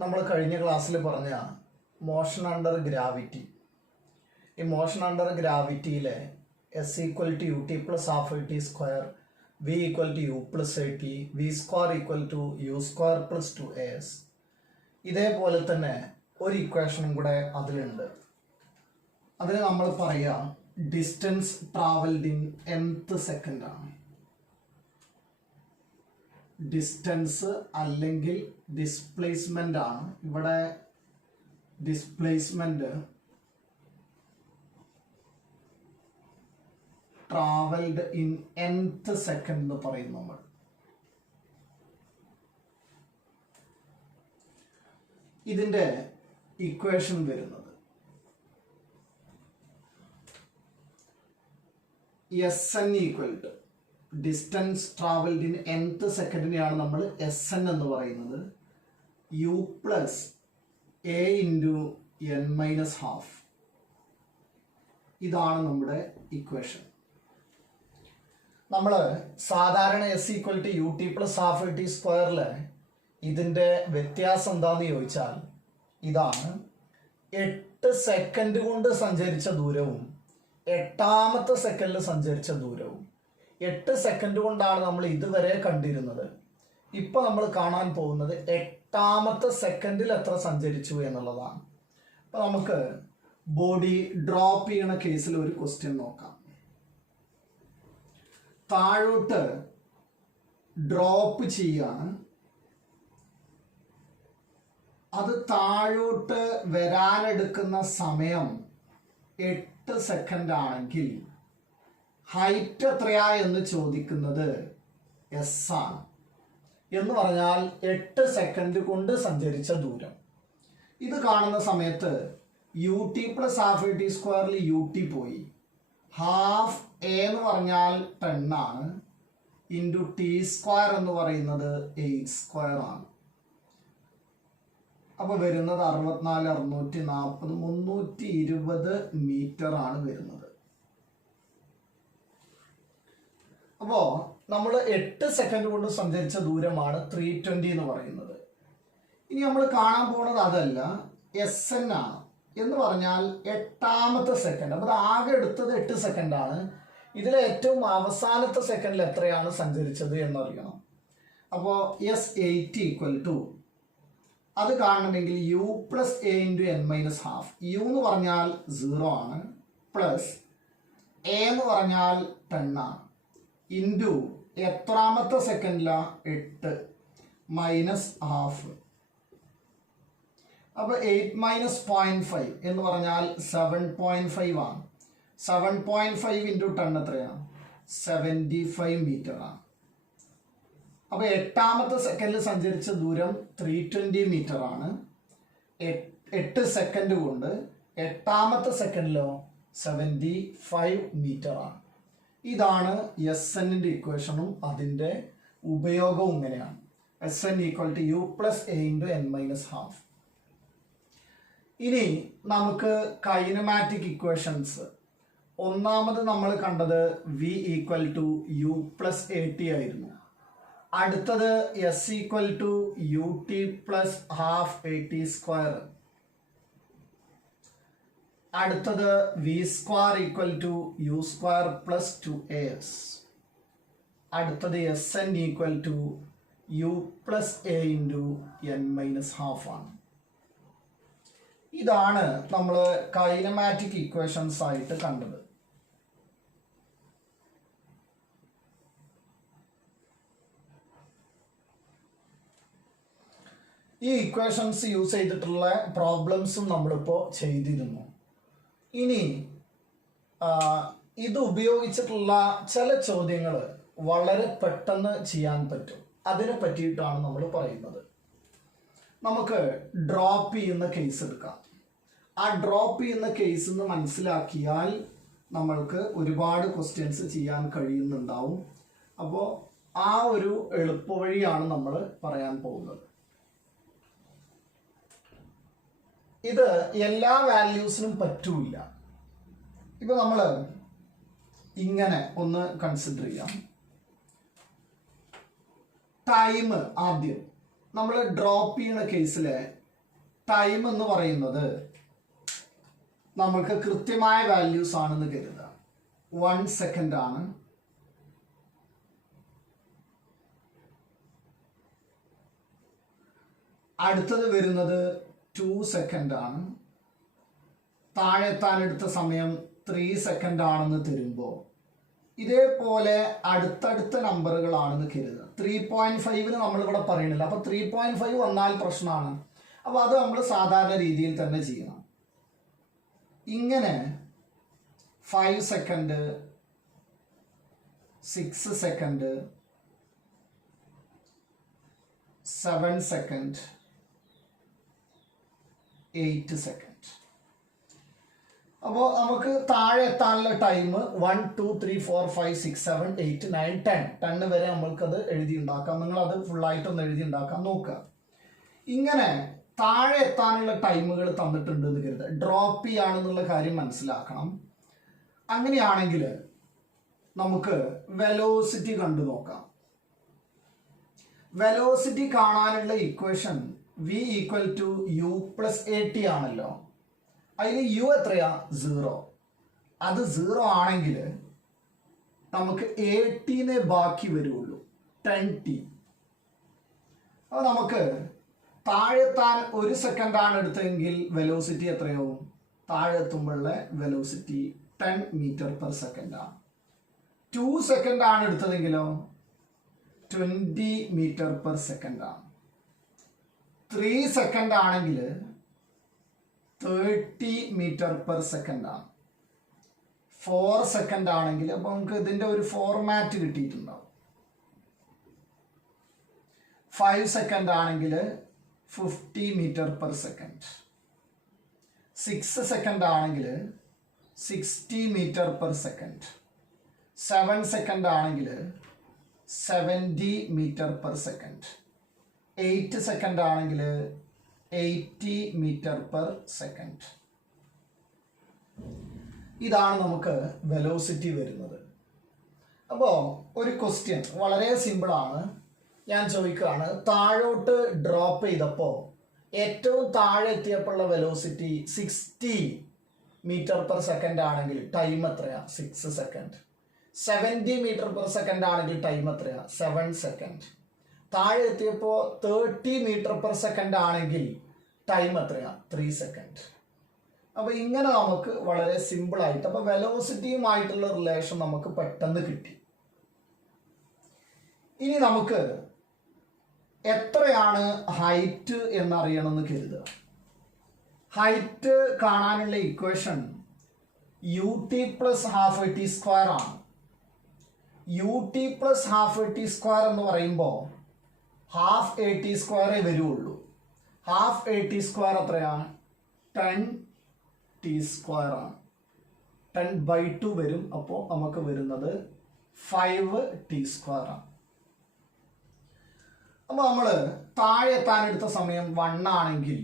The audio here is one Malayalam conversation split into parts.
നമ്മൾ കഴിഞ്ഞ ക്ലാസ്സിൽ പറഞ്ഞ മോഷൻ അണ്ടർ ഗ്രാവിറ്റി. ഈ മോഷൻ അണ്ടർ ഗ്രാവിറ്റിയിലെ S equal to u t plus half a t square, v equal to u plus a t, v square equal to u square plus 2as. ഇതേപോലെ തന്നെ ഒരു ഇക്വേഷനും കൂടെ അതിലുണ്ട്. അതിന് നമ്മൾ പറയുക distance travelled in nth second ആണ്. ഡിസ്റ്റൻസ് അല്ലെങ്കിൽ ഡിസ്പ്ലേസ്മെന്റ് ആണ്. ഇവിടെ displacement travelled in nth second എന്ന് പറയും നമ്മൾ. ഇതിന്റെ ഇക്വേഷൻ വരുന്നത് Sn equal to distance travelled in nth സെക്കൻഡിനെയാണ് നമ്മൾ Sn എന്ന് പറയുന്നത്, u plus a into n minus half. ഇതാണ് നമ്മുടെ ഇക്വേഷൻ. നമ്മൾ സാധാരണ s equal to u t plus half a t സ്ക്വയറിൽ ഇതിൻ്റെ വ്യത്യാസം എന്താണെന്ന് ചോദിച്ചാൽ ഇതാണ്. 8 സെക്കൻഡ് കൊണ്ട് സഞ്ചരിച്ച ദൂരവും 8ാമത്തെ സെക്കൻഡിൽ സഞ്ചരിച്ച ദൂരവും. 8 സെക്കൻഡ് കൊണ്ടാണ് നമ്മൾ ഇതുവരെ കണ്ടിരുന്നത്. ഇപ്പൊ നമ്മൾ കാണാൻ പോകുന്നത് 8ാമത്തെ സെക്കൻഡിൽ എത്ര സഞ്ചരിച്ചു എന്നുള്ളതാണ്. അപ്പൊ നമുക്ക് ബോഡി ഡ്രോപ്പ് ചെയ്യണ കേസിൽ ഒരു ക്വസ്റ്റ്യൻ നോക്കാം. താഴോട്ട് ഡ്രോപ്പ് ചെയ്യാണ്. അത് താഴോട്ട് വരാനെടുക്കുന്ന സമയം 8 സെക്കൻഡ് ആണെങ്കിൽ ഹൈറ്റ് എത്രയാ എന്ന് ചോദിക്കുന്നത് എസ് ആണ്. എന്ന് പറഞ്ഞാൽ 8 സെക്കൻഡ് കൊണ്ട് സഞ്ചരിച്ച ദൂരം. ഇത് കാണുന്ന സമയത്ത് u t plus half a t സ്ക്വയറിൽ യു ടി പോയി. ഹാഫ് എ എന്ന് പറഞ്ഞാൽ 10 ആണ്, ഇൻറ്റു ടി സ്ക്വയർ എന്ന് പറയുന്നത് 8 സ്ക്വയർ ആണ്. അപ്പോൾ വരുന്നത് 64, 640, 320 മീറ്റർ ആണ് വരുന്നത്. അപ്പോൾ നമ്മൾ 8 സെക്കൻഡ് കൊണ്ട് സഞ്ചരിച്ച ദൂരമാണ് 320 എന്ന് പറയുന്നത്. ഇനി നമ്മൾ കാണാൻ പോകുന്നത് അതല്ല, Sn ആണ്. എന്ന് പറഞ്ഞാൽ 8ാമത്തെ സെക്കൻഡ്. അപ്പോൾ ആകെ എടുത്തത് 8 സെക്കൻഡാണ്. ഇതിലെ ഏറ്റവും അവസാനത്തെ സെക്കൻഡിൽ എത്രയാണ് സഞ്ചരിച്ചത് എന്നറിയണം. അപ്പോൾ S8 ഈക്വൽ ടു, അത് കാണണമെങ്കിൽ u plus a into n minus half. U എന്ന് പറഞ്ഞാൽ 0 ആണ്, പ്ലസ് എ എന്ന് പറഞ്ഞാൽ 10 ആണ്, ഇൻറ്റു എത്രാമത്തെ സെക്കൻഡിലാ 8 മൈനസ് ഹാഫ്. അപ്പോൾ 8 മൈനസ് 0.5 എന്ന് പറഞ്ഞാൽ 7.5 ആണ്. 7.5 ഇൻറ്റു 10 എത്രയാണ്? 75 മീറ്റർ ആണ്. അപ്പോൾ 8ാമത്തെ സെക്കൻഡിൽ സഞ്ചരിച്ച ദൂരം 320 മീറ്റർ ആണ്. 8 സെക്കൻഡ് കൊണ്ട് 8ാമത്തെ സെക്കൻഡിലോ 75 മീറ്റർ ആണ്. ഇതാണ് Snന്റെ ഇക്വേഷനും അതിൻ്റെ ഉപയോഗവും ഇങ്ങനെയാണ്. Sn equal to u plus a into n minus half. ഇനി നമുക്ക് കൈനമാറ്റിക് ഇക്വേഷൻസ്. ഒന്നാമത് നമ്മൾ കണ്ടത് v equal to u plus a t ആയിരുന്നു. അടുത്തത് S equal to u t plus half a t square. അടുത്തത് v square equal to u square plus 2as. അടുത്തത് Sn equal to u plus a into n minus half ആണ്. ഇതാണ് നമ്മൾ കൈനമാറ്റിക് ഇക്വേഷൻസ് ആയിട്ട് കണ്ടത്. ഈ ഇക്വേഷൻസ് യൂസ് ചെയ്തിട്ടുള്ള പ്രോബ്ലംസും നമ്മളിപ്പോൾ ചെയ്തിരുന്നു. ഇനി ഇത് ഉപയോഗിച്ചിട്ടുള്ള ചില ചോദ്യങ്ങൾ വളരെ പെട്ടെന്ന് ചെയ്യാൻ പറ്റും. അതിനെ പറ്റിയിട്ടാണ് നമ്മൾ പറയുന്നത്. നമുക്ക് ഡ്രോപ്പ് ചെയ്യുന്ന കേസ് എടുക്കാം. ആ ഡ്രോപ്പ് ചെയ്യുന്ന കേസ് എന്ന് മനസ്സിലാക്കിയാൽ നമ്മൾക്ക് ഒരുപാട് ക്വസ്റ്റ്യൻസ് ചെയ്യാൻ കഴിയുന്നുണ്ടാവും. അപ്പോൾ ആ ഒരു എളുപ്പവഴിയാണ് നമ്മൾ പറയാൻ പോകുന്നത്. ഇത് എല്ലാ വാല്യൂസിനും പറ്റൂല. ഇപ്പൊ നമ്മൾ ഇങ്ങനെ ഒന്ന് കൺസിഡർ ചെയ്യാം. ടൈം ആദ്യം നമ്മൾ ഡ്രോപ്പ് ചെയ്യുന്ന കേസിൽ ടൈം എന്ന് പറയുന്നത് നമുക്ക് കൃത്യമായ വാല്യൂസ് ആണെന്ന് കരുതുക. 1 സെക്കൻഡ് ആണ്. അടുത്തത് വരുന്നത് 2 സെക്കൻഡ് ആണ്. താഴെ എത്താൻ എടുത്ത സമയം 3 സെക്കൻഡ് ആണെന്ന് തരുമ്പോൾ ഇതേപോലെ അടുത്തടുത്ത നമ്പറുകളാണെന്ന് കരുതുക. 3.5 നമ്മളിവിടെ പറയണില്ല. അപ്പോൾ 3.5 വന്നാൽ പ്രശ്നമാണ്. അപ്പോൾ അത് നമ്മൾ സാധാരണ രീതിയിൽ തന്നെ ചെയ്യണം. ഇങ്ങനെ 5 സെക്കൻഡ്, 6 സെക്കൻഡ്, 7 സെക്കൻഡ്, 8 സെക്കൻഡ്. അപ്പോൾ നമുക്ക് താഴെ എത്താനുള്ള ടൈം 1 2 3 4 5 6 7 8 9 10 10 വരെ നമ്മൾക്കത് എഴുതി ഉണ്ടാക്കാം. നിങ്ങളത് ഫുള്ളായിട്ടൊന്ന് എഴുതി ഉണ്ടാക്കാൻ നോക്കുക. ഇങ്ങനെ താഴെ എത്താനുള്ള ടൈമുകൾ തന്നിട്ടുണ്ട് എന്ന് കരുതുക. ഡ്രോപ്പ് ചെയ്യാണെന്നുള്ള കാര്യം മനസ്സിലാക്കണം. അങ്ങനെയാണെങ്കിൽ നമുക്ക് വെലോസിറ്റി കണ്ടു നോക്കാം. വെലോസിറ്റി കാണാനുള്ള ഇക്വേഷൻ v = u + at ആണല്ലോ. അതിൽ u എത്രയാ? 0. അത് 0 ആണെങ്കിൽ നമുക്ക് 80 ബാക്കി വരുള്ളൂ, 10t. അപ്പോൾ നമുക്ക് താഴെത്താൻ 1 സെക്കൻഡാണ് എടുത്തെങ്കിൽ വെലോസിറ്റി എത്രയാവും? താഴെ എത്തുമ്പോഴുള്ള വെലോസിറ്റി 10 മീറ്റർ/സെക്കൻഡ് ആണ്. 2 സെക്കൻഡ് ആണ് എടുത്തതെങ്കിലോ 20 മീറ്റർ/സെക്കൻഡ് ആണ്. 3 സെക്കൻഡ് ആണെങ്കിൽ 30 മീറ്റർ/സെക്കൻഡ് ആണ്. 4 സെക്കൻഡ് ആണെങ്കിൽ അപ്പോൾ നമുക്ക് ഇതിൻ്റെ ഒരു ഫോർമാറ്റ് കിട്ടിയിട്ടുണ്ടാവും. 5 സെക്കൻഡ് ആണെങ്കിൽ 50 മീറ്റർ/സെക്കൻഡ്. 6 സെക്കൻഡ് ആണെങ്കിൽ 60 മീറ്റർ/സെക്കൻഡ്. 7 സെക്കൻഡ് ആണെങ്കിൽ 70 മീറ്റർ/സെക്കൻഡ്. 8 സെക്കൻഡ് ആണെങ്കിൽ 80 മീറ്റർ/സെക്കൻഡ്. ഇതാണ് നമുക്ക് വെലോസിറ്റി വരുന്നത്. അപ്പോൾ ഒരു ക്വസ്റ്റ്യൻ വളരെ സിമ്പിളാണ്. ഞാൻ ചോദിക്കുകയാണ്, താഴോട്ട് ഡ്രോപ്പ് ചെയ്തപ്പോൾ ഏറ്റവും താഴെ എത്തിയപ്പോഴുള്ള വെലോസിറ്റി 60 മീറ്റർ/സെക്കൻഡ് ആണെങ്കിൽ ടൈം എത്രയാ? 6 സെക്കൻഡ്. 70 മീറ്റർ/സെക്കൻഡ് ആണെങ്കിൽ ടൈം എത്രയാ? 7 സെക്കൻഡ്. താഴെ എത്തിയപ്പോൾ 30 മീറ്റർ/സെക്കൻഡ് ആണെങ്കിൽ ടൈം എത്രയാ? 3 സെക്കൻഡ്. അപ്പോൾ ഇങ്ങനെ നമുക്ക് വളരെ സിമ്പിളായിട്ട്, അപ്പോൾ വെലോസിറ്റിയുമായിട്ടുള്ള റിലേഷൻ നമുക്ക് പെട്ടെന്ന് കിട്ടി. ഇനി നമുക്ക് എത്രയാണ് ഹൈറ്റ് എന്നറിയണമെന്ന് കരുതുക. ഹൈറ്റ് കാണാനുള്ള ഇക്വേഷൻ ut + ½ ആണ്. ut + ½ എന്ന് പറയുമ്പോൾ ½ വരുള്ളൂ. ½ എത്രയാണ്? 10t² ആണ്. 10/2 വരും. അപ്പോൾ നമുക്ക് വരുന്നത് 5t² ആണ്. അപ്പോൾ നമ്മൾ താഴെ എത്താനെടുത്ത സമയം 1 ആണെങ്കിൽ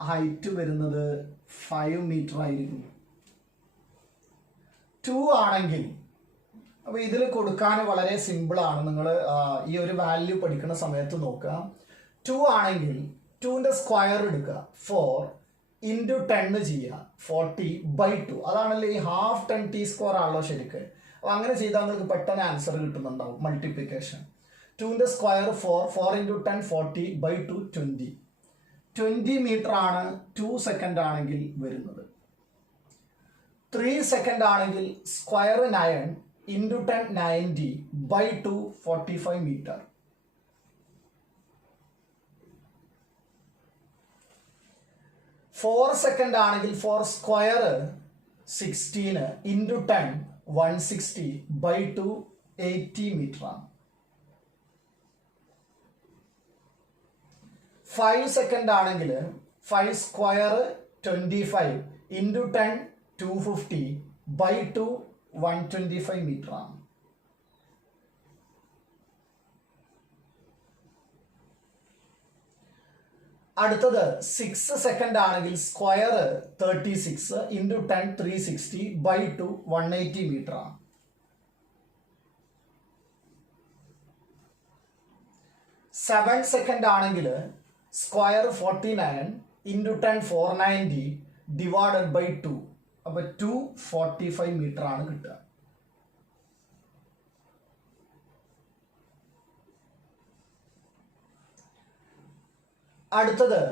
ഹൈറ്റ് വരുന്നത് 5 മീറ്റർ ആയിരിക്കും. 2 ആണെങ്കിൽ, അപ്പോൾ ഇതിൽ കൊടുക്കാൻ വളരെ സിമ്പിളാണ്. നിങ്ങൾ ഈ ഒരു വാല്യൂ പഠിക്കുന്ന സമയത്ത് നോക്കുക. 2 ആണെങ്കിൽ 2ന്റെ സ്ക്വയർ എടുക്കുക. 4 × 10 ചെയ്യുക. 40/2. അതാണല്ലോ ഈ ½ 10t² ആണല്ലോ ശരിക്ക്. അപ്പോൾ അങ്ങനെ ചെയ്താൽ നിങ്ങൾക്ക് പെട്ടെന്ന് ആൻസർ കിട്ടുന്നുണ്ടാവും. മൾട്ടിപ്ലിക്കേഷൻ 2ന്റെ സ്ക്വയർ 4 × 10 40/2 20. 20 മീറ്റർ ആണ് 2 സെക്കൻഡ് ആണെങ്കിൽ വരുന്നത്. 3 സെക്കൻഡ് ആണെങ്കിൽ സ്ക്വയർ 9 × 10 90/2 45 മീറ്റർ. 4 സെക്കൻഡ് ആണെങ്കിൽ 4 സ്ക്വയർ 16 × 10 160/2 80 മീറ്റർ ആണ്. 5 സെക്കൻഡ് ആണെങ്കിൽ 5 സ്ക്വയർ 25 × 10 250/2 125 മീറ്റർ ആണ്. അടുത്തത് 6 സെക്കൻഡ് ആണെങ്കിൽ സ്ക്വയർ 36 × 10 360/2 180 മീറ്റർ ആണ്. 7 സെക്കൻഡ് ആണെങ്കിൽ സ്ക്വയർ 49 ഇൻറ്റു 10 490 ഡിവൈഡഡ് ബൈ 2. അപ്പോൾ 245 മീറ്റർ ആണ് കിട്ടുക. അടുത്തത്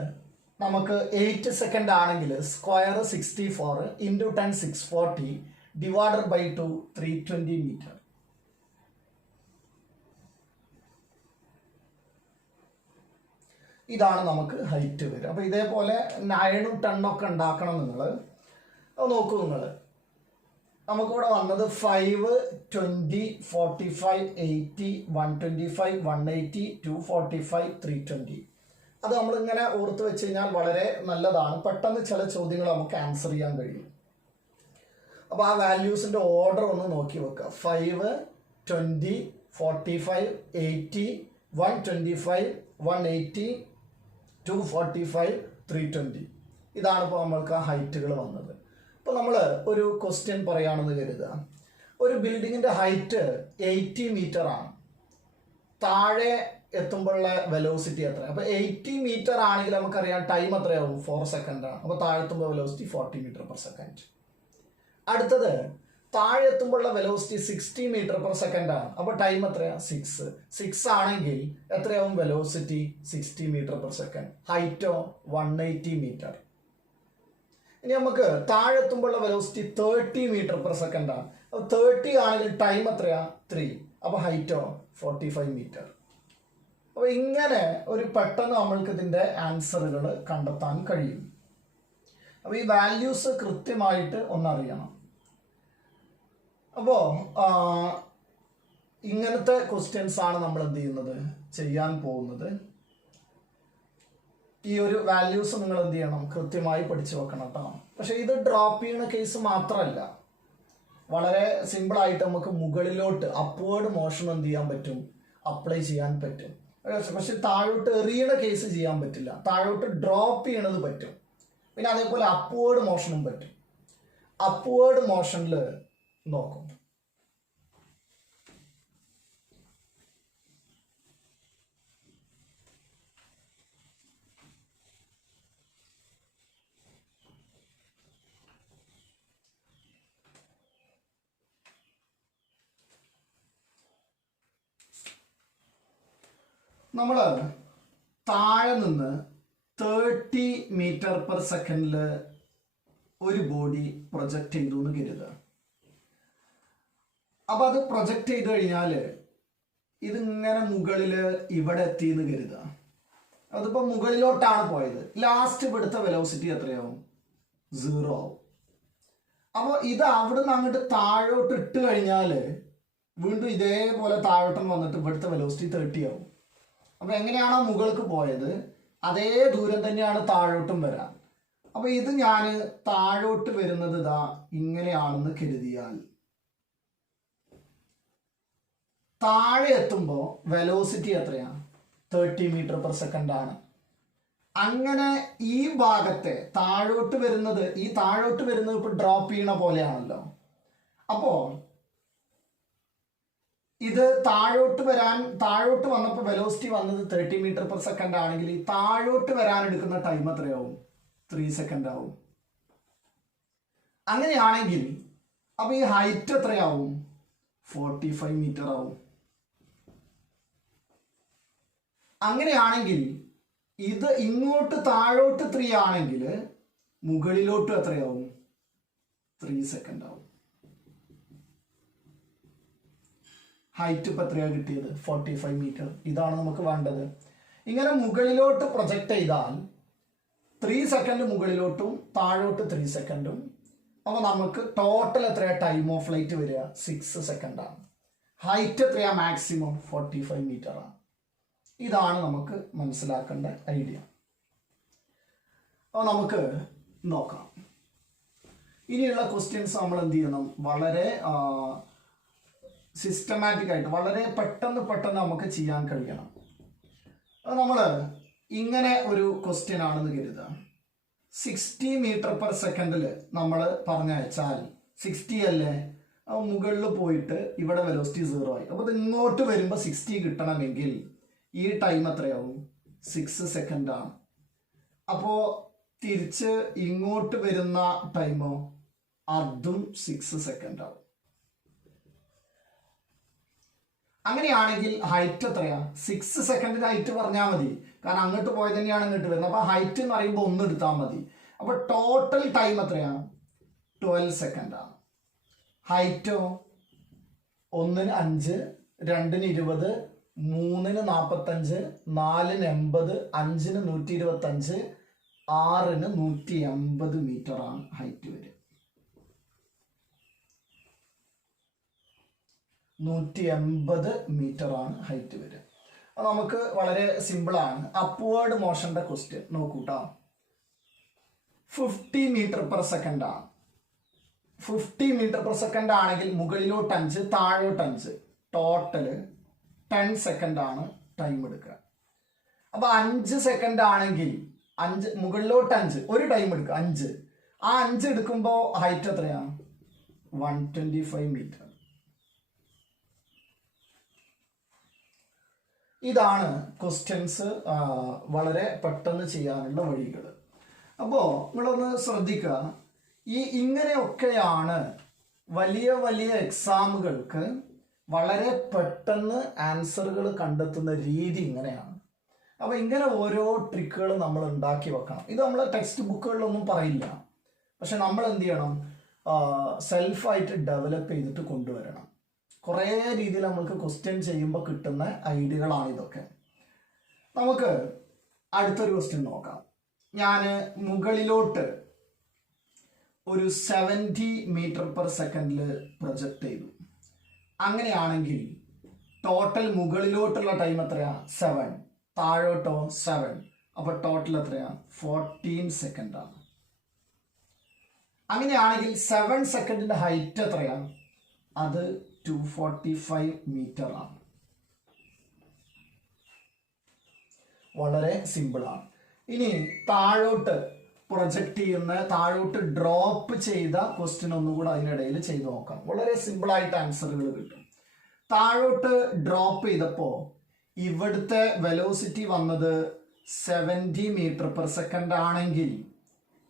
നമുക്ക് 8 സെക്കൻഡ് ആണെങ്കിൽ square 64 into 10 640 divided by 2 320 metre. ഇതാണ് നമുക്ക് ഹൈറ്റ് വരിക. അപ്പോൾ ഇതേപോലെ 9 10 ഒക്കെ ഉണ്ടാക്കണം നിങ്ങൾ. അത് നോക്കൂ നിങ്ങൾ. നമുക്കിവിടെ വന്നത് 5 20 45 80 125 180 245 320. അത് നമ്മളിങ്ങനെ ഓർത്ത് വെച്ച് കഴിഞ്ഞാൽ വളരെ നല്ലതാണ്. പെട്ടെന്ന് ചില ചോദ്യങ്ങൾ നമുക്ക് ആൻസർ ചെയ്യാൻ കഴിയും. അപ്പോൾ ആ വാല്യൂസിൻ്റെ ഓർഡർ ഒന്ന് നോക്കി വെക്കുക. 5 20 45 80 125 180 245 320. ഇതാണ് ഇപ്പോൾ നമ്മൾക്ക് ആ ഹൈറ്റുകൾ വന്നത്. ഇപ്പോൾ നമ്മൾ ഒരു ക്വസ്റ്റ്യൻ പറയുകയാണെന്ന് കരുതുക. ഒരു ബിൽഡിങ്ങിൻ്റെ ഹൈറ്റ് 80 മീറ്റർ ആണ്. താഴെ എത്തുമ്പോഴുള്ള വെലോസിറ്റി എത്ര? അപ്പോൾ 80 മീറ്റർ ആണെങ്കിൽ നമുക്കറിയാം ടൈം എത്രയാവും? 4 സെക്കൻഡ് ആണ്. അപ്പോൾ താഴെ എത്തുമ്പോൾ വെലോസിറ്റി 40 മീറ്റർ പെർ സെക്കൻഡ്. അടുത്തത് താഴെ എത്തുമ്പോഴുള്ള വെലോസിറ്റി 60 മീറ്റർ പെർ സെക്കൻഡ് ആണ്. അപ്പോൾ ടൈം എത്രയാണ്? 6 ആണെങ്കിൽ എത്രയാവും വെലോസിറ്റി? 60 metre per second. ഹൈറ്റോ 180 മീറ്റർ. ഇനി നമുക്ക് താഴെ എത്തുമ്പോഴുള്ള വെലോസിറ്റി 30 മീറ്റർ പെർ സെക്കൻഡ് ആണ്. അപ്പോൾ 30 ആണെങ്കിൽ ടൈം എത്രയാ? 3. അപ്പോൾ ഹൈറ്റോ 45 മീറ്റർ. അപ്പോൾ ഇങ്ങനെ ഒരു പെട്ടെന്ന് നമ്മൾക്ക് ഇതിൻ്റെ ആൻസറുകൾ കണ്ടെത്താൻ കഴിയും. അപ്പോൾ ഈ വാല്യൂസ് കൃത്യമായിട്ട് ഒന്നറിയണം. അപ്പോൾ ഇങ്ങനത്തെ ക്വസ്റ്റ്യൻസ് ആണ് നമ്മൾ എന്ത് ചെയ്യുന്നത്? ചെയ്യാൻ പോകുന്നത്. ഈ ഒരു വാല്യൂസ് നിങ്ങൾ എന്ത് ചെയ്യണം? കൃത്യമായി പഠിച്ചു വെക്കണം കേട്ടോ. പക്ഷെ ഇത് ഡ്രോപ്പ് ചെയ്യുന്ന കേസ് മാത്രമല്ല, വളരെ സിമ്പിളായിട്ട് നമുക്ക് മുകളിലോട്ട് അപ്വേർഡ് മോഷൻ എന്ത് ചെയ്യാൻ പറ്റും? അപ്ലൈ ചെയ്യാൻ പറ്റും. പക്ഷെ താഴോട്ട് എറിയണ കേസ് ചെയ്യാൻ പറ്റില്ല. താഴോട്ട് ഡ്രോപ്പ് ചെയ്യണത് പറ്റും. പിന്നെ അതേപോലെ അപ്വേർഡ് മോഷനും പറ്റും. അപ്വേർഡ് മോഷനിൽ നോക്കും. നമ്മൾ താഴെ നിന്ന് 30 മീറ്റർ പെർ സെക്കൻഡിൽ ഒരു ബോഡി പ്രൊജക്റ്റ് ചെയ്തു എന്ന് കരുതുക. അപ്പോൾ അത് പ്രൊജക്റ്റ് ചെയ്ത് കഴിഞ്ഞാൽ ഇതിങ്ങനെ മുകളിൽ ഇവിടെ എത്തി എന്ന് കരുതുക. അതിപ്പോൾ മുകളിലോട്ടാണ് പോയത്. ലാസ്റ്റ് ഇവിടുത്തെ വെലോസിറ്റി എത്രയാവും? 0 ആവും. അപ്പോൾ ഇത് അവിടെ നിന്ന് അങ്ങോട്ട് താഴോട്ട് ഇട്ട് കഴിഞ്ഞാൽ വീണ്ടും ഇതേപോലെ താഴോട്ടം വന്നിട്ട് ഇവിടുത്തെ വെലോസിറ്റി 30 ആവും. അപ്പോൾ എങ്ങനെയാണോ മുകൾക്ക് പോയത് അതേ ദൂരം തന്നെയാണ് താഴോട്ടും വരാൻ. അപ്പോൾ ഇത് ഞാൻ താഴോട്ട് വരുന്നത് ഇതാ ഇങ്ങനെയാണെന്ന് കരുതിയാൽ താഴെ എത്തുമ്പോൾ വെലോസിറ്റി എത്രയാണ്? 30 മീറ്റർ പെർ സെക്കൻഡ് ആണ്. അങ്ങനെ ഈ ഭാഗത്തെ താഴോട്ട് വരുന്നത്, ഈ താഴോട്ട് വരുന്നത് ഇപ്പോൾ ഡ്രോപ്പ് ചെയ്യണ പോലെയാണല്ലോ. അപ്പോൾ ഇത് താഴോട്ട് വന്നപ്പോൾ വെലോസിറ്റി വന്നത് 30 മീറ്റർ പെർ സെക്കൻഡ് ആണെങ്കിൽ ഈ താഴോട്ട് വരാൻ എടുക്കുന്ന ടൈം എത്രയാവും? 3 സെക്കൻഡ് ആവും. അങ്ങനെയാണെങ്കിൽ അപ്പോൾ ഈ ഹൈറ്റ് എത്രയാവും? 45 മീറ്റർ ആവും. അങ്ങനെയാണെങ്കിൽ ഇത് ഇങ്ങോട്ട് താഴോട്ട് 3 ആണെങ്കിൽ മുകളിലോട്ട് എത്രയാവും? 3 സെക്കൻഡ് ആവും. ഹൈറ്റ് ഇപ്പം എത്രയാണ് കിട്ടിയത്? 45 മീറ്റർ. ഇതാണ് നമുക്ക് വേണ്ടത്. ഇങ്ങനെ മുകളിലോട്ട് പ്രൊജക്റ്റ് ചെയ്താൽ 3 സെക്കൻഡ് മുകളിലോട്ടും താഴോട്ട് 3 സെക്കൻഡും. അപ്പോൾ നമുക്ക് ടോട്ടൽ എത്രയാണ് ടൈം ഓഫ് ഫ്ലൈറ്റ് വരിക? 6 സെക്കൻഡാണ്. ഹൈറ്റ് എത്രയാണ്? മാക്സിമം 45 മീറ്റർ ആണ്. ഇതാണ് നമുക്ക് മനസ്സിലാക്കേണ്ട ഐഡിയ. അപ്പോൾ നമുക്ക് നോക്കാം. ഇനിയുള്ള ക്വസ്റ്റ്യൻസ് നമ്മൾ എന്ത് ചെയ്യണം? വളരെ സിസ്റ്റമാറ്റിക് ആയിട്ട് വളരെ പെട്ടെന്ന് നമുക്ക് ചെയ്യാൻ കഴിയണം. അത് നമ്മൾ ഇങ്ങനെ ഒരു ക്വസ്റ്റ്യൻ ആണെന്ന് കരുതുക. 60 മീറ്റർ പെർ സെക്കൻഡിൽ നമ്മൾ പറഞ്ഞയച്ചാൽ 60 അല്ലേ, മുകളിൽ പോയിട്ട് ഇവിടെ വെലോസിറ്റി 0 ആയി. അപ്പോൾ ഇത് ഇങ്ങോട്ട് വരുമ്പോൾ 60 കിട്ടണമെങ്കിൽ ഈ ടൈം എത്രയാവും? 6 സെക്കൻഡ് ആണ്. അപ്പോൾ തിരിച്ച് ഇങ്ങോട്ട് വരുന്ന ടൈമോ അതും 6 സെക്കൻഡ് ആവും. അങ്ങനെയാണെങ്കിൽ ഹൈറ്റ് എത്രയാ? 6 സെക്കൻഡിന്റെ ഹൈറ്റ് പറഞ്ഞാൽ മതി, കാരണം അങ്ങോട്ട് പോയത് തന്നെയാണ് ഇങ്ങോട്ട് വരുന്നത്. അപ്പൊ ഹൈറ്റ് എന്ന് പറയുമ്പോൾ 1 എടുത്താൽ മതി. അപ്പൊ ടോട്ടൽ ടൈം എത്രയാണ്? 12 സെക്കൻഡ് ആണ്. ഹൈറ്റോ 1-ന് 5, 2-ന് 20, 3-ന് 45, 4-ന് 80, 5-ന് 125, 6-ന് 180 മീറ്റർ ആണ് ഹൈറ്റ് വരിക. 180 മീറ്റർ ആണ് ഹൈറ്റ് വരിക. അത് നമുക്ക് വളരെ സിമ്പിൾ ആണ്. അപ്വേർഡ് മോഷന്റെ ക്വസ്റ്റ്യൻ നോക്കൂട്ടോ. 50 മീറ്റർ പെർ സെക്കൻഡ് ആണ്. 50 മീറ്റർ പെർ സെക്കൻഡ് ആണെങ്കിൽ മുകളിലോട്ട് 5, താഴോട്ട് 5, ടോട്ടല് 10 സെക്കൻഡ് ആണ് ടൈം എടുക്കുക. അപ്പൊ 5 സെക്കൻഡ് ആണെങ്കിൽ 5 മുകളിലോട്ട് 5 ഒരു ടൈം എടുക്കുക 5. ആ 5 എടുക്കുമ്പോൾ ഹൈറ്റ് എത്രയാണ്? 125 മീറ്റർ. ഇതാണ് ക്വസ്റ്റ്യൻസ് വളരെ പെട്ടെന്ന് ചെയ്യാനുള്ള വഴികൾ. അപ്പോൾ നിങ്ങളൊന്ന് ശ്രദ്ധിക്കുക, ഇങ്ങനെയൊക്കെയാണ് വലിയ വലിയ എക്സാമുകൾക്ക് വളരെ പെട്ടെന്ന് ആൻസറുകൾ കണ്ടെത്തുന്ന രീതി ഇങ്ങനെയാണ്. അപ്പോൾ ഇങ്ങനെ ഓരോ ട്രിക്കുകൾ നമ്മൾ ഉണ്ടാക്കി വെക്കണം. ഇത് നമ്മൾ ടെക്സ്റ്റ് ബുക്കുകളിലൊന്നും പറയില്ല, പക്ഷെ നമ്മൾ എന്ത് ചെയ്യണം? സെൽഫായിട്ട് ഡെവലപ്പ് ചെയ്തിട്ട് കൊണ്ടുവരണം. കുറേ രീതിയിൽ നമ്മൾക്ക് ക്വസ്റ്റ്യൻ ചെയ്യുമ്പോൾ കിട്ടുന്ന ഐഡിയകളാണ് ഇതൊക്കെ. നമുക്ക് അടുത്തൊരു ക്വസ്റ്റ്യൻ നോക്കാം. ഞാൻ മുകളിലോട്ട് ഒരു 70 മീറ്റർ പെർ സെക്കൻഡിൽ പ്രൊജക്റ്റ് ചെയ്തു. അങ്ങനെയാണെങ്കിൽ ടോട്ടൽ മുകളിലോട്ടുള്ള ടൈം എത്രയാ? 7. താഴോട്ടോ 7. അപ്പൊ ടോട്ടൽ എത്രയാ? 14 സെക്കൻഡ് ആണ്. അങ്ങനെയാണെങ്കിൽ 7 സെക്കൻഡിന്റെ ഹൈറ്റ് എത്രയാ? അത് 245 മീറ്റർ ആണ്. വളരെ സിമ്പിൾ ആണ്. ഇനി താഴോട്ട് പ്രൊജക്റ്റ് ചെയ്യുന്ന, താഴോട്ട് ഡ്രോപ്പ് ചെയ്ത ക്വസ്റ്റ്യൻ ഒന്നുകൂടെ അതിനിടയിൽ ചെയ്ത് നോക്കാം. വളരെ സിമ്പിൾ ആയിട്ട് ആൻസറുകൾ കിട്ടും. താഴോട്ട് ഡ്രോപ്പ് ചെയ്തപ്പോൾ ഇവിടുത്തെ വെലോസിറ്റി വന്നത് 70 മീറ്റർ പെർ സെക്കൻഡ് ആണെങ്കിൽ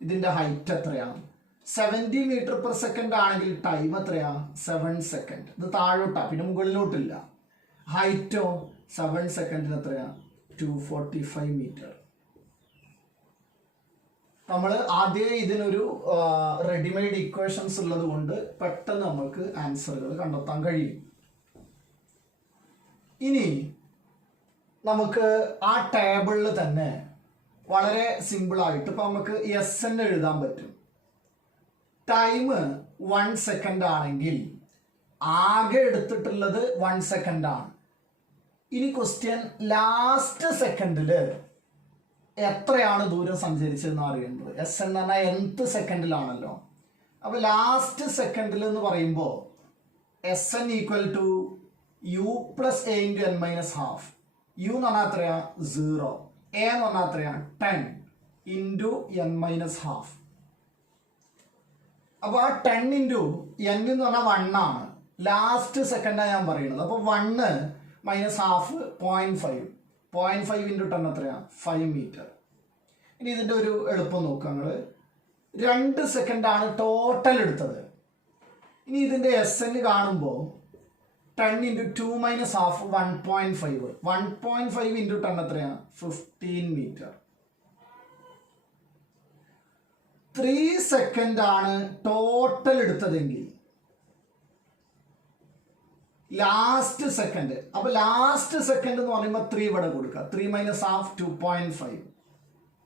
ഇതിന്റെ ഹൈറ്റ് എത്രയാണ്? 70 മീറ്റർ പെർ സെക്കൻഡ് ആണെങ്കിൽ ടൈം എത്രയാ? 7 സെക്കൻഡ്. ഇത് താഴോട്ടാ, പിന്നെ മുകളിലോട്ടില്ല. ഹൈറ്റോ 7 സെക്കൻഡിന് എത്രയാ? 245 മീറ്റർ. നമ്മൾ ആദ്യം ഇതിനൊരു റെഡിമെയ്ഡ് ഇക്വേഷൻസ് ഉള്ളത് കൊണ്ട് പെട്ടെന്ന് നമുക്ക് ആൻസറുകൾ കണ്ടെത്താൻ കഴിയും. ഇനി നമുക്ക് ആ ടേബിളിൽ തന്നെ വളരെ സിമ്പിൾ ആയിട്ട് ഇപ്പൊ നമുക്ക് SN എഴുതാൻ പറ്റും. ടൈം 1 സെക്കൻഡ് ആണെങ്കിൽ ആകെ എടുത്തിട്ടുള്ളത് 1 സെക്കൻഡ് ആണ്. ഇനി ക്വസ്റ്റ്യൻ ലാസ്റ്റ് സെക്കൻഡില് എത്രയാണ് ദൂരം സഞ്ചരിച്ചതെന്ന് അറിയേണ്ടത്. SN എന്ന് പറഞ്ഞാൽ nth സെക്കൻഡിലാണല്ലോ. അപ്പൊ ലാസ്റ്റ് സെക്കൻഡിൽ എന്ന് പറയുമ്പോൾ SN equal to U plus A into n minus half. U എന്ന് പറഞ്ഞാൽ എത്രയാ? 0. A എന്ന് പറഞ്ഞാൽ എത്രയാ? 10 ഇൻറ്റു n മൈനസ് ഹാഫ്. അപ്പൊ ആ 10 ഇൻറ്റു n എന്ന് പറഞ്ഞാൽ 1 ആണ്. ലാസ്റ്റ് സെക്കൻഡാണ് ഞാൻ പറയുന്നത്. അപ്പൊ 1 മൈനസ് ഹാഫ് 0.5. 0.5 ഇൻറ്റു 10 എത്രയാ? 5 മീറ്റർ. ഇനി ഇതിന്റെ ഒരു എളുപ്പം നോക്കുക. നിങ്ങള് 2 സെക്കൻഡാണ് ടോട്ടൽ എടുത്തത്. ഇനി ഇതിന്റെ SN കാണുമ്പോൾ 10 ഇൻറ്റു 2 മൈനസ് ഹാഫ് 1.5. 1.5 ഇൻറ്റു 10 എത്രയാ? 15 മീറ്റർ. 3 സെക്കൻഡ് ആണ് ടോട്ടൽ എടുത്തതെങ്കിൽ ലാസ്റ്റ് സെക്കൻഡ്, അപ്പൊ ലാസ്റ്റ് സെക്കൻഡ് എന്ന് പറയുമ്പോൾ 3 ഇവിടെ കൊടുക്കുക. 3 മൈനസ് ഹാഫ് 2.5.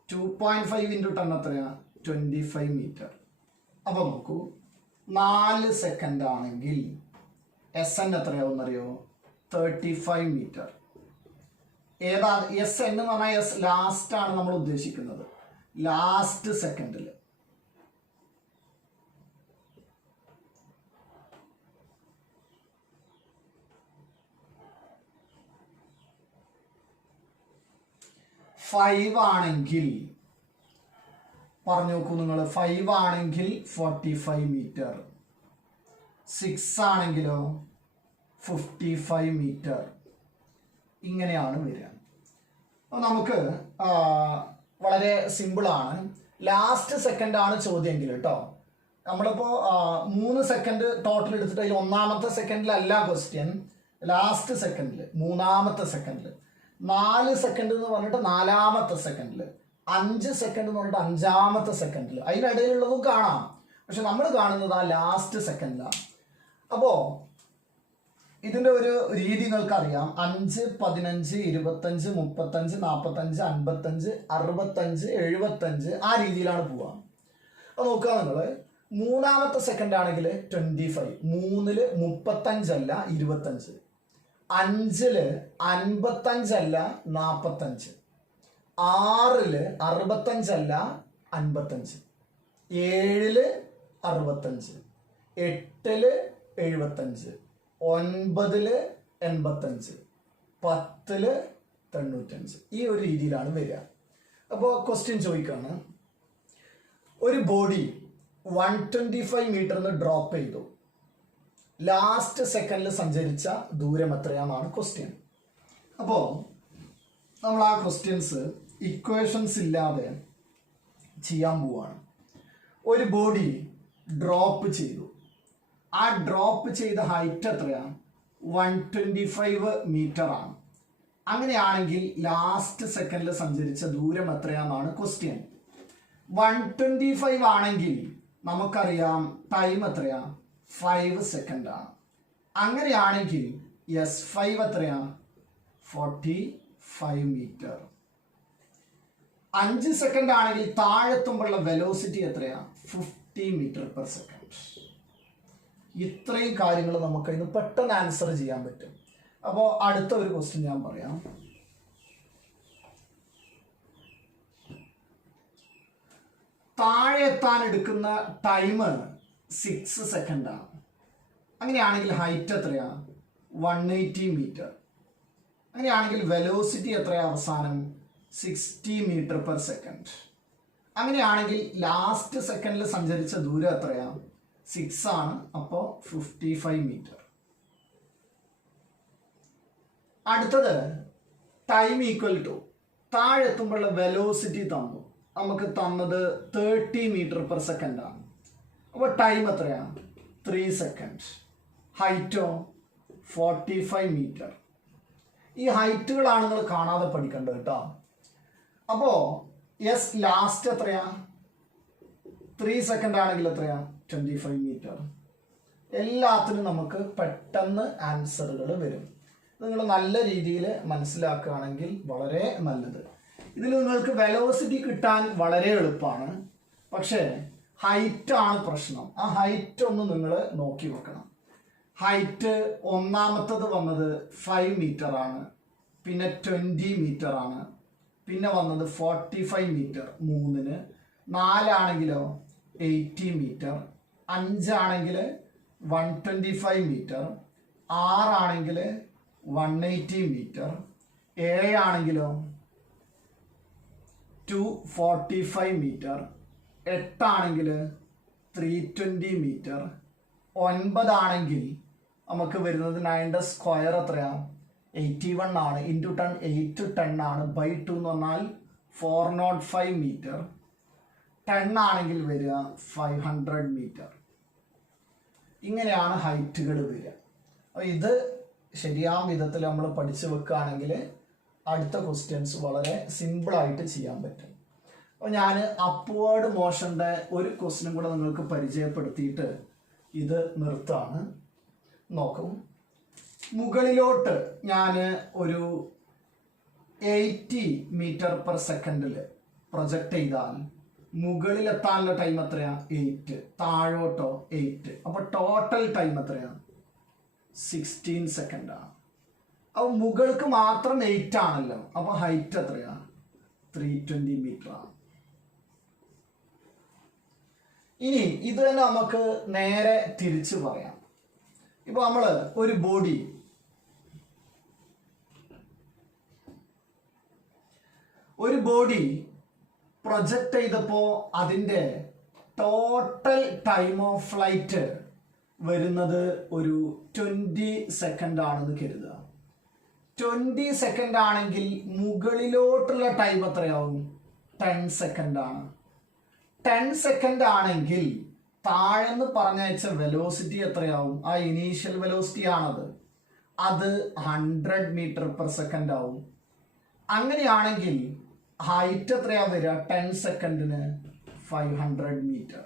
2.5 ഇൻറ്റു 10 എത്രയാ? 25 മീറ്റർ. അപ്പൊ നോക്കൂ, 4 സെക്കൻഡ് ആണെങ്കിൽ SN എത്രയാവും അറിയോ? 35 മീറ്റർ. ഏതാ SN എന്ന് പറഞ്ഞാൽ ലാസ്റ്റ് ആണ് നമ്മൾ ഉദ്ദേശിക്കുന്നത്. ലാസ്റ്റ് സെക്കൻഡിൽ ഫൈവ് ആണെങ്കിൽ പറഞ്ഞു നോക്കൂ നിങ്ങൾ. 5 ആണെങ്കിൽ 45 മീറ്റർ. 6 ആണെങ്കിലോ 55 മീറ്റർ. ഇങ്ങനെയാണ് വരിക. അപ്പോൾ നമുക്ക് വളരെ സിമ്പിളാണ്. ലാസ്റ്റ് സെക്കൻഡ് ആണ് ചോദ്യമെങ്കിൽ കേട്ടോ. നമ്മളിപ്പോൾ 3 സെക്കൻഡ് ടോട്ടൽ എടുത്തിട്ട് അതിൽ ഒന്നാമത്തെ സെക്കൻഡിലല്ല ക്വസ്റ്റ്യൻ, ലാസ്റ്റ് സെക്കൻഡിൽ, മൂന്നാമത്തെ സെക്കൻഡിൽ, 4 സെക്കൻഡ് എന്ന് പറഞ്ഞിട്ട് 4-ാമത്തെ സെക്കൻഡിൽ, 5 സെക്കൻഡ് എന്ന് പറഞ്ഞിട്ട് 5-ാമത്തെ സെക്കൻഡിൽ, അതിനിടയിലുള്ളതും കാണാം. പക്ഷെ നമ്മൾ കാണുന്നത് ആ ലാസ്റ്റ് സെക്കൻഡിലാണ്. അപ്പോൾ ഇതിൻ്റെ ഒരു രീതി നിങ്ങൾക്കറിയാം. 5, 15, 25, 35, 45, 55, 65, 75 ആ രീതിയിലാണ് പോവുക. അപ്പോൾ നോക്കുക നിങ്ങൾ, 3-ാമത്തെ സെക്കൻഡ് ആണെങ്കിൽ 25, 3-ൽ 35 അല്ല 25, 5-ൽ 55 അല്ല 45, 6-ൽ 65 അല്ല 55, 7-ൽ 65, 8-ൽ 75, 9-ൽ 85, 10-ൽ 95. ഈ ഒരു രീതിയിലാണ് വരിക. അപ്പോൾ ക്വസ്റ്റ്യൻ ചോദിക്കുകയാണ്, ഒരു ബോഡി 125 മീറ്ററിന് ഡ്രോപ്പ് ചെയ്തു, ലാസ്റ്റ് സെക്കൻഡിൽ സഞ്ചരിച്ച ദൂരം എത്രയാണെന്നാണ് ക്വസ്റ്റ്യൻ. അപ്പോൾ നമ്മൾ ആ ക്വസ്റ്റ്യൻസ് ഇക്വേഷൻസ് ഇല്ലാതെ ചെയ്യാൻ പോവാണ്. ഒരു ബോഡി ഡ്രോപ്പ് ചെയ്തു, ആ ഡ്രോപ്പ് ചെയ്ത ഹൈറ്റ് എത്രയാണ്? 125 മീറ്റർ ആണ്. അങ്ങനെയാണെങ്കിൽ ലാസ്റ്റ് സെക്കൻഡിൽ സഞ്ചരിച്ച ദൂരം എത്രയാണെന്നാണ് ക്വസ്റ്റ്യൻ. 125 ആണെങ്കിൽ നമുക്കറിയാം ടൈം എത്രയാ? 5 സെക്കൻഡ് ആണ്. അങ്ങനെയാണെങ്കിൽ S5 എത്രയാ? 45 മീറ്റർ. 5 സെക്കൻഡ് ആണെങ്കിൽ താഴെത്തുമ്പോഴുള്ള വെലോസിറ്റി എത്രയാ? 50 മീറ്റർ പെർ സെക്കൻഡ്. ഇത്രയും കാര്യങ്ങൾ നമുക്ക് ഇന്ന് പെട്ടെന്ന് ആൻസർ ചെയ്യാൻ പറ്റും. അപ്പോൾ അടുത്ത ഒരു ക്വസ്റ്റ്യൻ ഞാൻ പറയാം. താഴെ എത്താൻ എടുക്കുന്ന ടൈം 6 സെക്കൻഡ് ആണ്. അങ്ങനെയാണെങ്കിൽ ഹൈറ്റ് എത്രയാ? 180 മീറ്റർ. അങ്ങനെയാണെങ്കിൽ വെലോസിറ്റി എത്രയാ അവസാനം? 60 മീറ്റർ പെർ സെക്കൻഡ്. അങ്ങനെയാണെങ്കിൽ ലാസ്റ്റ് സെക്കൻഡിൽ സഞ്ചരിച്ച ദൂരം എത്രയാ? 6 ആണ്. അപ്പോൾ 55 മീറ്റർ. അടുത്തത് ടൈം ഈക്വൽ ടു താഴെ എത്തുമ്പോഴുള്ള വെലോസിറ്റി തന്നു. നമുക്ക് തന്നത് 30 മീറ്റർ പെർ സെക്കൻഡ് ആണ്. അപ്പോൾ ടൈം എത്രയാണ്? 3 സെക്കൻഡ്. ഹൈറ്റോ 45 മീറ്റർ. ഈ ഹൈറ്റുകളാണ് നിങ്ങൾ കാണാതെ പഠിക്കേണ്ടത് കേട്ടോ. അപ്പോൾ ലാസ്റ്റ് എത്രയാ? 3 സെക്കൻഡ് ആണെങ്കിൽ എത്രയാ? 25 മീറ്റർ. എല്ലാത്തിനും നമുക്ക് പെട്ടെന്ന് ആൻസറുകൾ വരും. നിങ്ങൾ നല്ല രീതിയിൽ മനസ്സിലാക്കുകയാണെങ്കിൽ വളരെ നല്ലത്. ഇതിൽ നിങ്ങൾക്ക് വെലോസിറ്റി കിട്ടാൻ വളരെ എളുപ്പമാണ്. പക്ഷേ ഹൈറ്റാണ് പ്രശ്നം. ആ ഹൈറ്റ് ഒന്ന് നിങ്ങൾ നോക്കി വെക്കണം. ഹൈറ്റ് ഒന്നാമത്തത് വന്നത് 5 മീറ്റർ ആണ്, പിന്നെ 20 മീറ്റർ ആണ്, പിന്നെ വന്നത് 45 മീറ്റർ 3-ന്, 4 ആണെങ്കിലോ 80 മീറ്റർ, 5 ആണെങ്കിൽ 125 മീറ്റർ, 6 ആണെങ്കിൽ 180 മീറ്റർ, 7 ആണെങ്കിലോ 245 മീറ്റർ, 8 ആണെങ്കിൽ 320 മീറ്റർ, 9 ആണെങ്കിൽ നമുക്ക് വരുന്നത് 9 സ്ക്വയർ എത്രയാ? 81 ആണ്. ഇൻറ്റു 10 8 10 ആണ്. ബൈ 2 എന്ന് പറഞ്ഞാൽ 405 മീറ്റർ. 10 ആണെങ്കിൽ വരിക 500 മീറ്റർ. ഇങ്ങനെയാണ് ഹൈറ്റുകൾ വരിക. അപ്പോൾ ഇത് ശരിയാം വിധത്തിൽ നമ്മൾ പഠിച്ചു വെക്കുകയാണെങ്കിൽ അടുത്ത ക്വസ്റ്റ്യൻസ് വളരെ സിമ്പിളായിട്ട് ചെയ്യാൻ പറ്റും. അപ്പോൾ ഞാൻ അപ്വേർഡ് മോഷൻ്റെ ഒരു ക്വസ്റ്റ്യനും കൂടെ നിങ്ങൾക്ക് പരിചയപ്പെടുത്തിയിട്ട് ഇത് നിർത്താണ്. നോക്കും, മുകളിലോട്ട് ഞാൻ ഒരു 80 മീറ്റർ പെർ സെക്കൻഡിൽ പ്രൊജക്റ്റ് ചെയ്താൽ മുകളിലെത്താനുള്ള ടൈം എത്രയാ? 8. താഴോട്ടോ 8. അപ്പോൾ ടോട്ടൽ ടൈം എത്രയാണ്? 16 സെക്കൻഡ് ആണ്. അപ്പോൾ മുകൾക്ക് മാത്രം 8 ആണല്ലോ. അപ്പോൾ ഹൈറ്റ് എത്രയാ? 320 മീറ്റർ ആണ്. ഇനി ഇത് തന്നെ നമുക്ക് നേരെ തിരിച്ചു പറയാം. ഇപ്പോൾ നമ്മൾ ഒരു ബോഡി പ്രൊജക്റ്റ് ചെയ്തപ്പോൾ അതിൻ്റെ ടോട്ടൽ ടൈം ഓഫ് ഫ്ലൈറ്റ് വരുന്നത് ഒരു 20 സെക്കൻഡ് ആണെന്ന് കരുതുക. 20 സെക്കൻഡ് ആണെങ്കിൽ മുകളിലോട്ടുള്ള ടൈം എത്രയാവും? 10 സെക്കൻഡ് ആണ്. 10 സെക്കൻഡ് ആണെങ്കിൽ താഴെന്ന് പറഞ്ഞയച്ച വെലോസിറ്റി എത്രയാവും? ആ ഇനീഷ്യൽ വെലോസിറ്റി ആണത്, അത് 100 മീറ്റർ പെർ സെക്കൻഡ് ആവും. അങ്ങനെയാണെങ്കിൽ ഹൈറ്റ് എത്രയാ വരിക? 10 സെക്കൻഡിന് 500 മീറ്റർ.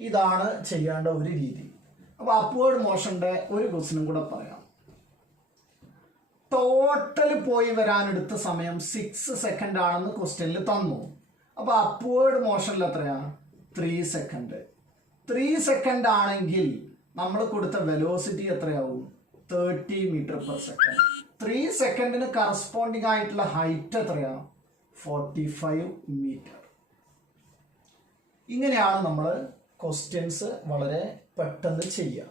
ഇതാണ് ചെയ്യേണ്ട ഒരു രീതി. അപ്പോൾ അപ്വേർഡ് മോഷന്റെ ഒരു ക്വസ്റ്റ്യനും കൂടെ പറയാം. ടോട്ടൽ പോയി വരാനെടുത്ത സമയം 6 സെക്കൻഡ് ആണെന്ന് ക്വസ്റ്റ്യനിൽ തന്നു. അപ്പോൾ അപ്വേർഡ് മോഷനിൽ എത്രയാ? 3 സെക്കൻഡ്. 3 സെക്കൻഡ് ആണെങ്കിൽ നമ്മൾ കൊടുത്ത വെലോസിറ്റി എത്രയാവും? 30 മീറ്റർ പെർ സെക്കൻഡ്. 3 സെക്കൻഡിന് കറസ്പോണ്ടിങ് ആയിട്ടുള്ള ഹൈറ്റ് എത്രയാ? 45 മീറ്റർ. ഇങ്ങനെയാണ് നമ്മൾ ക്വസ്റ്റ്യൻസ് വളരെ പെട്ടെന്ന് ചെയ്യുക.